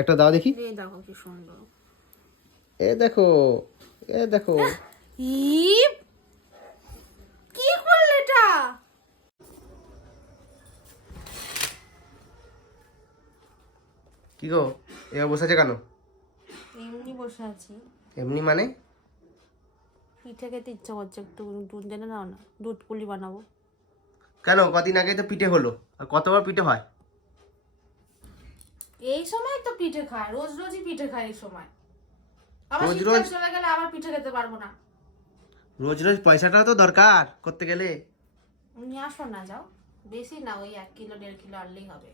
একটা দাও দেখি। এই দেখো কি সুন্দর। এ দেখো, এ দেখো। কি করলে এটা? কি গো, এবার বসে আছে কেন? এমনি বসে আছি। এমনি মানে? পিঠে খেতে ইচ্ছা করছে, একটু দুধ জেনে নাও না, দুধ পুলি বানাবো। কেন, কদিন আগে তো পিঠে হলো, আর কতবার পিঠে হয়? এই সময় তো পিঠে খায়, রোজ রোজই পিঠে খায় এই সময়। আবার রোজ শীতকাল রোজ? চলে গেলে আবার পিঠে খেতে পারবো না। রোজ রোজ পয়সাটাও তো দরকার করতে গেলে। নিয়ে আসো না, যাও। বেশি না, ওই 1 কিলো 1.5 কিলো আনলেই হবে।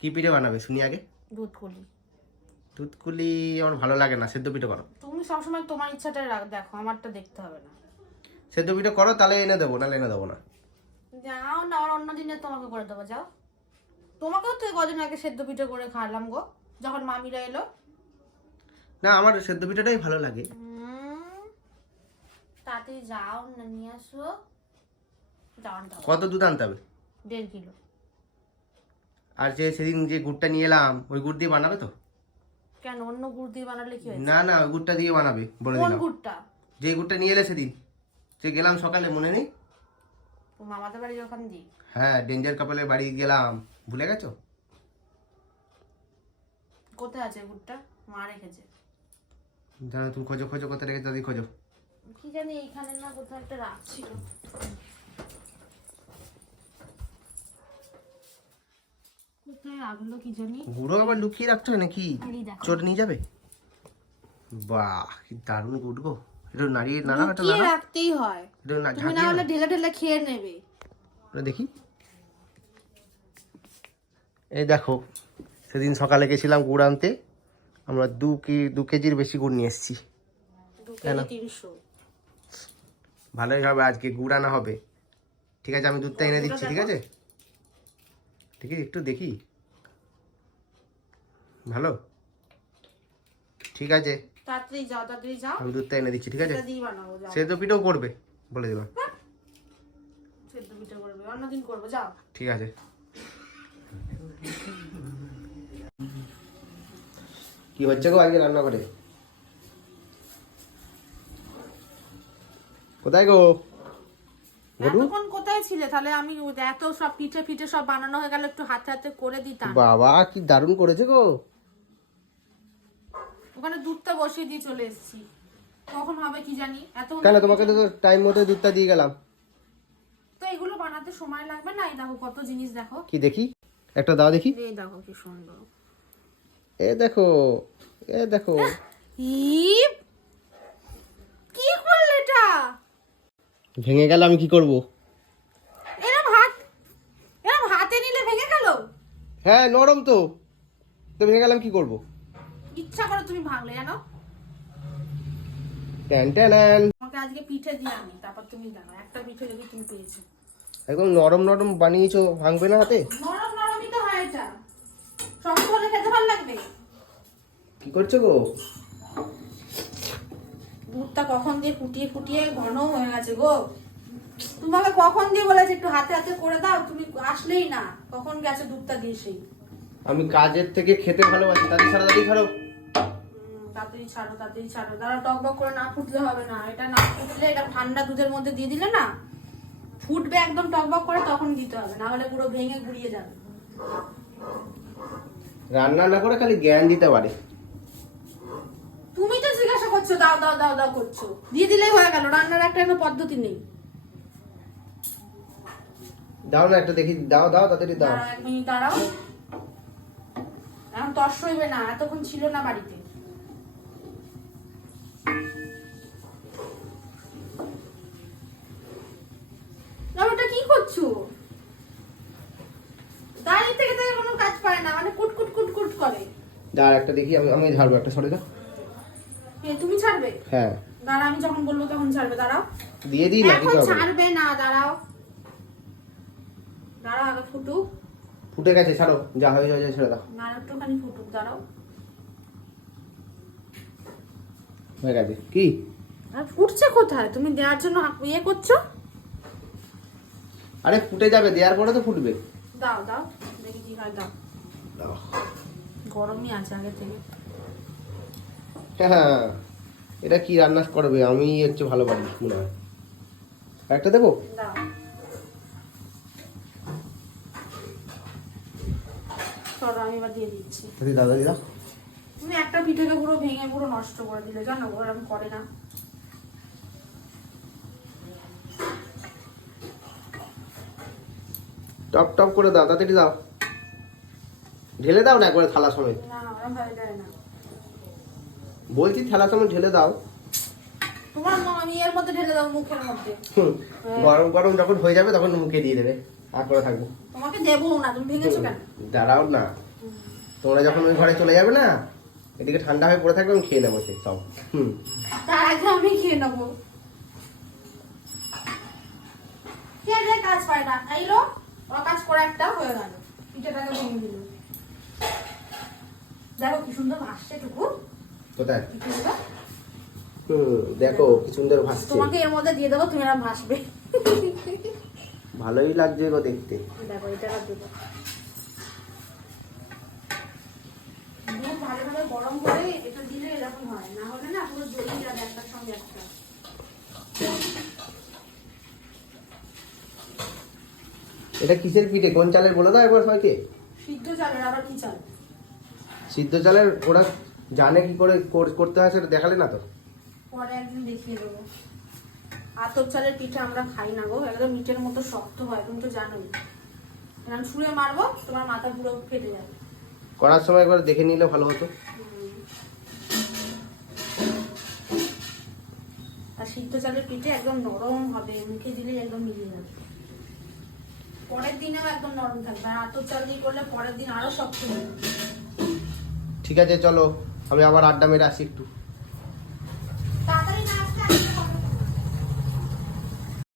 কি পিঠে বানাবে শুনি আগে। দুধ পুলি। দুধকুলি আমার ভালো লাগে না, সেদ্ধ পিঠে করো। তুমি সবসময় তোমার ইচ্ছাটা দেখো, আমারটা দেখতে হবে না। সেদ্ধ পিঠে করো, তাহলে এনে দেবো, নাহলে এনে দেবো না। যাও না, আর অন্য দিনে তোমাকে করে দেবো, যাও। তোমাকেও তো কদিন আগে সেদ্ধ পিঠে করে খাওয়ালাম গো, যখন মামিরা এলো। না, আমার সেদ্ধ পিঠাটাই ভালো লাগে। তাড়াতাড়ি যাও না, নিয়ে আসো। যাও না। কত দুধ আনতে হবে? 1.5 কিলো। আর যে সেদিন যে গুড়টা নিয়ে এলাম, ওই গুড় দিয়ে বানাবে তো? কেন, অন্য গুড় দিয়ে বানালে কি হয়েছে? না না, ওই গুড়টা দিয়ে বানাবে বলে কোন দিলাম। গুড়টা? যে গুড়টা নিয়ে এলে সেদিন, যে গেলাম সকালে, মনে নেই? তো মামাদের বাড়ি যখন দিই। হ্যাঁ, ডেঞ্জার কাপলের বাড়ি গেলাম, ভুলে গেছো? কোথায় আছে গুড়টা? মা রেখেছে। জানো, তুমি খোঁজো খোঁজো, কোথায় রেখেছো তাদের খোঁজো। কি জানি, এইখানে না কোথাও একটা রাখছিল। কোথায় রাখলো কি জানি। গুঁড়ো আবার লুকিয়ে রাখতে হয় নাকি? এই দেখো। চোর নিয়ে যাবে? বাহ, কি দারুণ গুড় গো। এটা নাড়িয়ে নাড়া, এটা লুকিয়ে নাড়া, রাখতেই হয়। এটা না তুমি না হলে ঢেলে ঢেলে খেয়ে নেবে। দেখি। এই দেখো, সেদিন সকালে গেছিলাম গুড় আনতে, আমরা 2 কেজির বেশি গুড় নিয়ে এসেছি। 2 কেজি 300। ভালোই হবে, আজকে গুড় আনা হবে। ঠিক আছে, আমি দুধটা এনে দিচ্ছি। ঠিক আছে, ঠিক আছে, একটু দেখি। ভালো, ঠিক আছে, তাড়াতাড়ি যাও, তাড়াতাড়ি যাও। আমি দুধটা এনে দিচ্ছি। ঠিক আছে, এটা দিয়ে বানাবো, যাও। সেদ্ধ পিঠেও করবে বলে দিলাম। সেদ্ধ পিঠে করবে, অন্যদিন করবো, যাও। ঠিক আছে। কি হচ্ছে গো আজকে রান্না করে? কোথায় গো? এতক্ষণ কোথায় ছিলে? তাহলে আমি এত সব পিঠে পিঠে সব বানানো হয়ে গেল, একটু হাতে হাতে করে দিতাম। বাবা, কি দারুণ করেছে গো। ওখানে দুধটা বসিয়ে দিয়ে চলে এসেছি, কখন হবে কি জানি। এত কেন, তোমাকে তো টাইম মতো দুধটা দিয়ে গেলাম। তো এগুলো বানাতে সময় লাগবে না? এই দেখো কত জিনিস, দেখো। কি দেখি, একটা দাও দেখি। এই দেখো কি সুন্দর। এ দেখো, এ দেখো। কি করলে এটা? ভেঙে গেল, আমি কি করব? এরম হাতে নিলে ভেঙে গেল? হ্যাঁ, নরম তো ভেঙে গেলাম, কি করব? ইচ্ছা করে তুমি ভাঙলে, জানো। Tan tan. তোমাকে আজকে পিঠে দিয়ে আনি, তারপর তুমি দেখো একটা পিঠে যদি তুমি পেয়েছো। একদম নরম নরম বানিয়েছো, ভাঙবে না হাতে? নরম নরমই তো হয় এটা, শক্ত হলে খেতে ভালো লাগবে। কি করছো গো? দুধটা কখন দিয়ে ফুটিয়ে ফুটিয়ে ঘন হয়ে গেছে গো। তোমাকে কখন দিয়ে বলেছে একটু হাতে হাতে করে দাও, তুমি আসলেই না। কখন গেছে দুধটা দিয়ে সেই। আমি কাজের থেকে খেতে ভালোবাসি, তাড়াতাড়ি ছাড়ো। তাড়াতাড়ি ছাড়ো, তাড়াতাড়ি ছাড়ো। দাঁড়া, টকবক করে না ফুটলে হবে না। এটা না ফুটলে, এটা ঠান্ডা দুধের মধ্যে দিয়ে দিলে না ফুটবে একদম টকবক করে, তখন দিতে হবে, না হলে পুরো ভেঙে গুড়িয়ে যাবে। রান্না না করে খালি জ্ঞান দিতে পারে। তুমি তো জিজ্ঞাসা করছো, দাও দাও দাও দাও করছো, দিয়ে দিলেই হয়ে গেল। রান্নার একটা কোনো পদ্ধতি নেই। দাও না একটা দেখি, দাও দাও, তাড়াতাড়ি দাও। দাঁড়াও, 1 মিনিট দাঁড়াও। এখন তস হইবে না, এতক্ষণ ছিল না বাড়িতে। ওটা কি করছো? দাঁড়িয়ে থেকে থেকে কোনো কাজ পায় না, মানে কুট কুট কুট কুট করে। দাঁড়া একটা দেখি, আমি ঝাড়বো, একটা সরে দাও। তুমি ছাড়বে? হ্যাঁ, দাঁড়া, আমি যখন বলবো তখন ছাড়বে। দাঁড়াও, দিয়ে দিই না, এখন কিছু হবে না। ছাড়বে না, দাঁড়াও দাঁড়াও, আগে ফুটুক। ফুটে গেছে, ছাড়ো, যা হয়ে যায় ছেড়ে দাও। না, একটুখানি ফুটুক, দাঁড়াও। হয়ে গেছে কি? আর ফুটছে কোথায়? তুমি দেওয়ার জন্য ইয়ে করছো। আরে ফুটে যাবে, দেওয়ার পরে তো ফুটবে। দাও দাও, দেখি কি হয়, দাও। গরমই আছে আগে থেকে। হ্যাঁ, এটা কি রান্না করবে? আমি হচ্ছে ভালো পারি মনে হয়। একটা দেবো? দাও। চলো আমি এবার দিয়ে দিচ্ছি। দাদা দিদা তুমি একটা পিঠেকে পুরো ভেঙে পুরো নষ্ট করে দিলে, জানো ওরকম করে না। টপ টপ করে দাও, তাড়াতাড়ি দাও, ঢেলে দাও না একবারে থালা সমেত। না ওরা ভাই দেয় না। বলছি থালা সমেত ঢেলে দাও। তোমার আমি এর মধ্যে ঢেলে দাও মুখের মধ্যে। গরম গরম যখন হয়ে যাবে তখন মুখে দিয়ে দেবে, আর করে থাকবো। তোমাকে দেবো না, তুমি ভেঙেছো কেন? দাঁড়াও না, তোমরা যখন ওই ঘরে চলে যাবে না, এদিকে ঠান্ডা হয়ে পড়ে থাকবে, আমি খেয়ে নেবো সে সব। তার আগে আমি খেয়ে নেবো। কে যে কাজ পায় না, এইলো ওরা কাজ করে একটা হয়ে গেল, পিঠেটাকে ভেঙে দিল। দেখো কি সুন্দর ভাসছে টুকু কোথায়? পিঠেগুলো। দেখো কি সুন্দর ভাসছে। তোমাকে এর মধ্যে দিয়ে দেবো, তুমি এরকম ভাসবে। ভালোই লাগছে গো দেখতে। দেখো এটা দেবো। দুধ ভালোভাবে গরম করে এটা দিলে এরকম হয়, না হলে না পুরো জড়িয়ে যাবে একটার সঙ্গে একটা। এটা কিসের পিঠে, কোন চালের বলে দাও একবার সবাইকে। সিদ্ধ চালের, আবার কি চাল? সিদ্ধ চালের। ওরা জানে কি করে করতে হয় সেটা দেখালে না তো। পরে একদিন দেখিয়ে দেবো। আতপ চালের পিঠে আমরা খাই না গো, একদম ইটের মতো শক্ত হয়, তুমি তো জানোই। এরকম ছুঁড়ে মারবো তোমার মাথা পুরো ফেটে যাবে। করার সময় একবার দেখে নিলে ভালো হতো। আর সিদ্ধ চালের পিঠে একদম নরম হবে, মুখে দিলে একদম মিলে যাবে। পরের দিনেও একদম নরম থাকবে, আর আতপ চাল দিয়ে করলে পরের দিন আরো শক্ত হবে। ঠিক আছে চলো, আমি আবার আড্ডা মেরে আসি একটু।